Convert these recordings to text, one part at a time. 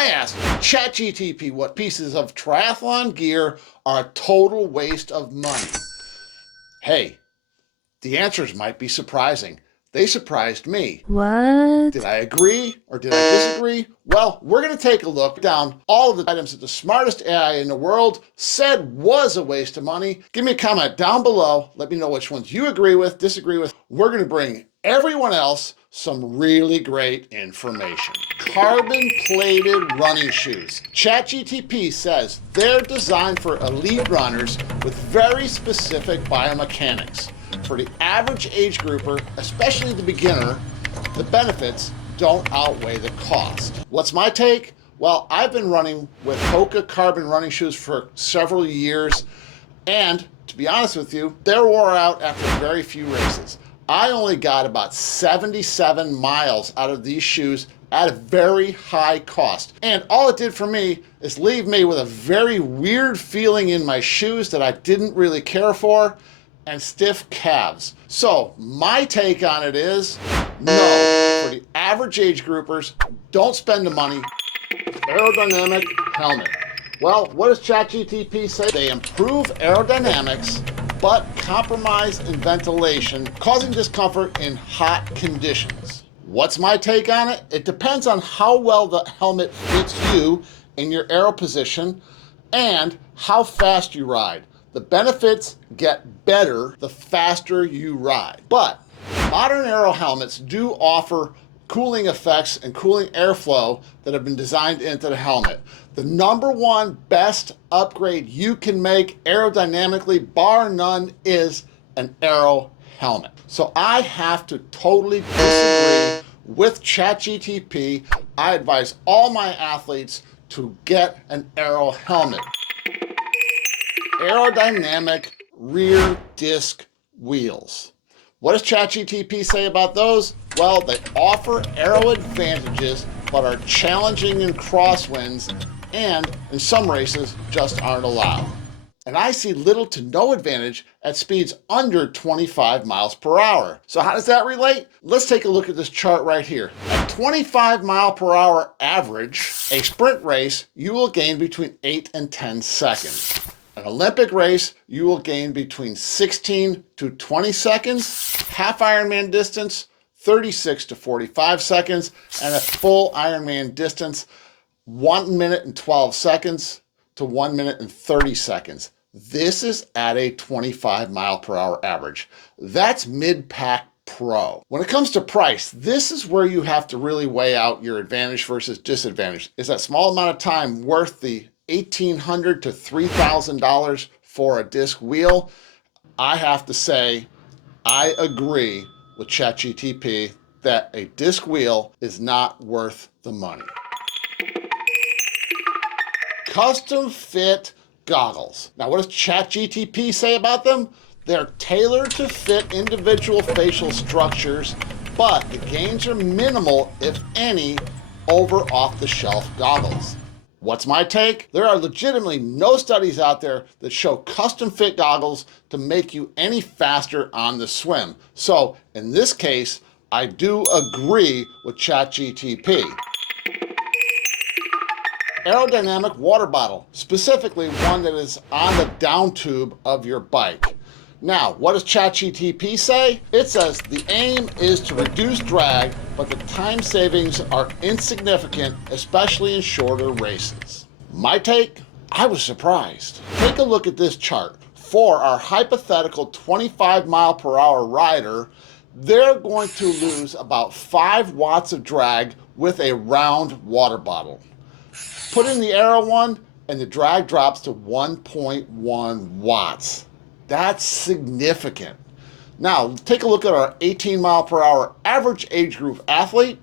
I asked ChatGPT what pieces of triathlon gear are a total waste of money. Hey, the answers might be surprising. They surprised me. What? Did I agree or did I disagree? Well, we're going to take a look down all of the items that the smartest AI in the world said was a waste of money. Give me a comment down below. Let me know which ones you agree with, disagree with. We're going to bring everyone else some really great information. Carbon-plated running shoes. ChatGPT says they're designed for elite runners with very specific biomechanics. For the average age grouper, especially the beginner, the benefits don't outweigh the cost. What's my take? Well, I've been running with Hoka carbon running shoes for several years, and to be honest with you, they're wore out after very few races. I only got about 77 miles out of these shoes at a very high cost. And all it did for me is leave me with a very weird feeling in my shoes that I didn't really care for, and stiff calves. So my take on it is, no, for the average age groupers, don't spend the money. Aerodynamic helmet. Well, what does ChatGPT say? They improve aerodynamics, but compromise in ventilation, causing discomfort in hot conditions. What's my take on it? It depends on how well the helmet fits you in your aero position and how fast you ride. The benefits get better the faster you ride. But modern aero helmets do offer cooling effects and cooling airflow that have been designed into the helmet. The number one best upgrade you can make aerodynamically, bar none, is an aero helmet. So I have to totally disagree with ChatGPT. I advise all my athletes to get an aero helmet. Aerodynamic rear disc wheels. What does ChatGPT say about those? Well, they offer aero advantages, but are challenging in crosswinds and in some races just aren't allowed. And I see little to no advantage at speeds under 25 miles per hour. So how does that relate? Let's take a look at this chart right here. At 25 mile per hour average, a sprint race, you will gain between 8 and 10 seconds. An Olympic race, you will gain between 16 to 20 seconds. Half Ironman distance, 36 to 45 seconds. And a full Ironman distance, 1 minute and 12 seconds to 1 minute and 30 seconds. This is at a 25 mile per hour average. That's mid-pack pro. When it comes to price, this is where you have to really weigh out your advantage versus disadvantage. Is that small amount of time worth the $1,800 to $3,000 for a disc wheel? I have to say, I agree with ChatGPT that a disc wheel is not worth the money. Custom fit goggles. Now, what does ChatGPT say about them? They're tailored to fit individual facial structures, but the gains are minimal, if any, over off-the-shelf goggles. What's my take? There are legitimately no studies out there that show custom fit goggles to make you any faster on the swim. So in this case, I do agree with ChatGPT. Aerodynamic water bottle, specifically one that is on the down tube of your bike. Now, what does ChatGPT say? It says the aim is to reduce drag, but the time savings are insignificant, especially in shorter races. My take? I was surprised. Take a look at this chart. For our hypothetical 25 mile per hour rider, they're going to lose about 5 watts of drag with a round water bottle. Put in the Aero one, and the drag drops to 1.1 watts. That's significant. Now, take a look at our 18 mile per hour average age group athlete.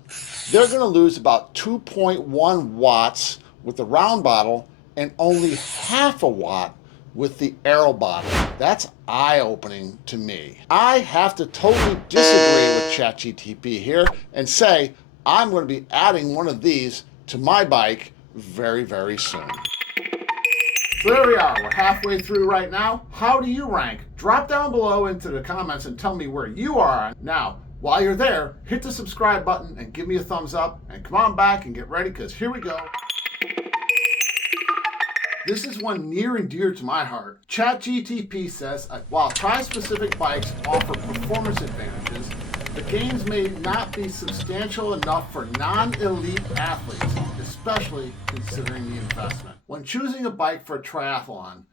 They're going to lose about 2.1 watts with the round bottle and only half a watt with the Aero bottle. That's eye-opening to me. I have to totally disagree with ChatGPT here and say I'm going to be adding one of these to my bike very, very soon. So there we are, we're halfway through right now. How do you rank? Drop down below into the comments and tell me where you are. Now, while you're there, hit the subscribe button and give me a thumbs up, and come on back and get ready, because here we go. This is one near and dear to my heart. ChatGPT says, while tri-specific bikes offer performance advantages, the gains may not be substantial enough for non-elite athletes, especially considering the investment. When choosing a bike for a triathlon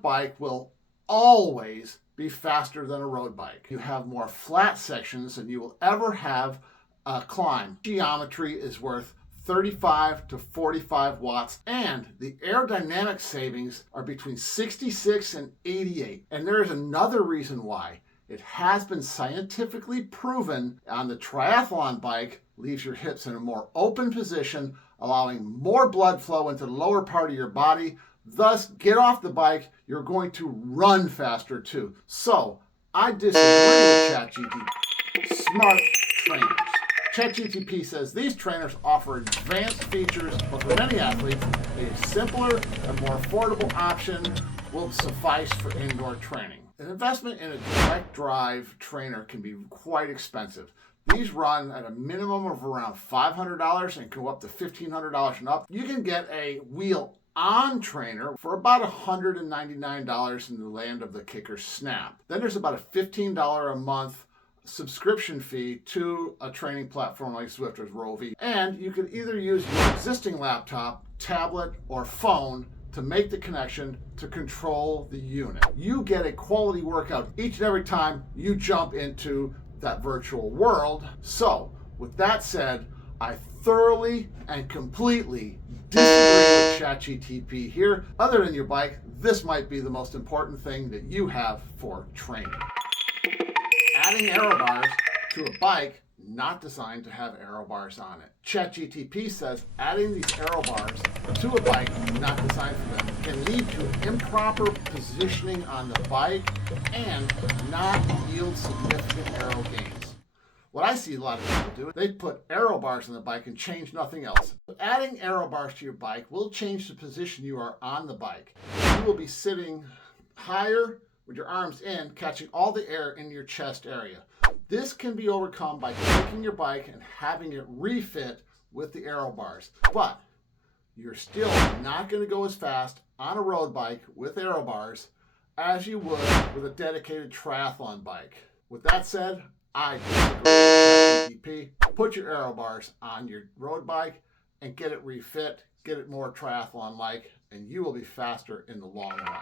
bike will always be faster than a road bike. You have more flat sections than you will ever have a climb. Geometry is worth 35 to 45 watts, and the aerodynamic savings are between 66 and 88. And there is another reason why. It has been scientifically proven on the triathlon bike leaves your hips in a more open position, allowing more blood flow into the lower part of your body. Thus, get off the bike, you're going to run faster too. So, I disagree with ChatGPT. Smart trainers. ChatGPT says these trainers offer advanced features, but for many athletes, a simpler and more affordable option will suffice for indoor training. An investment in a direct drive trainer can be quite expensive. These run at a minimum of around $500 and go up to $1,500 and up. You can get a wheel-on trainer for about $199 in the land of the kicker snap. Then there's about a $15 a month subscription fee to a training platform like Zwift or Rovi. And you can either use your existing laptop, tablet, or phone to make the connection to control the unit. You get a quality workout each and every time you jump into that virtual world. So, with that said, I thoroughly and completely disagree with ChatGPT here. Other than your bike, this might be the most important thing that you have for training. Adding aero bars to a bike not designed to have aero bars on it. ChatGPT says adding these aero bars to a bike not designed for them can lead to improper positioning on the bike and not yield significant aero gains. What I see a lot of people do, they put aero bars on the bike and change nothing else. Adding aero bars to your bike will change the position you are on the bike. You will be sitting higher with your arms in, catching all the air in your chest area. This can be overcome by taking your bike and having it refit with the aero bars. But you're still not going to go as fast on a road bike with aero bars as you would with a dedicated triathlon bike. With that said, I disagree with ChatGPT. Put your aero bars on your road bike and get it refit, get it more triathlon-like, and you will be faster in the long run.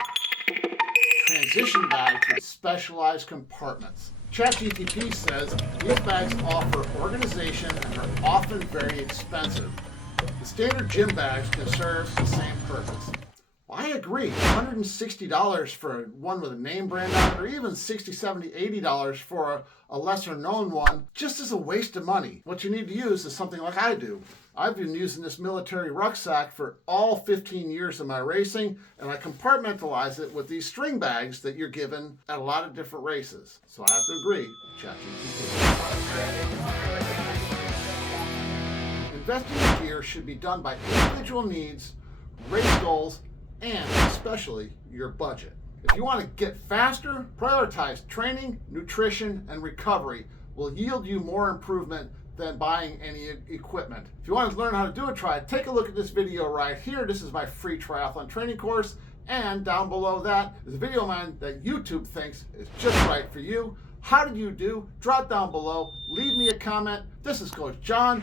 Transition bags with specialized compartments. ChatGPT says these bags offer organization and are often very expensive. The standard gym bags can serve the same purpose. Well, I agree. $160 for one with a name brand on it, or even $60, $70, $80 for a lesser known one, just is a waste of money. What you need to use is something like I do. I've been using this military rucksack for all 15 years of my racing, and I compartmentalize it with these string bags that you're given at a lot of different races. So I have to agree, ChatGPT. Investing in gear should be done by individual needs, race goals, and especially your budget. If you want to get faster, prioritize training, nutrition, and recovery will yield you more improvement than buying any equipment. If you want to learn how to do it, take a look at this video right here. This is my free triathlon training course, and down below that is a video of mine that YouTube thinks is just right for you. How did you do? Drop down below, leave me a comment. This is Coach John.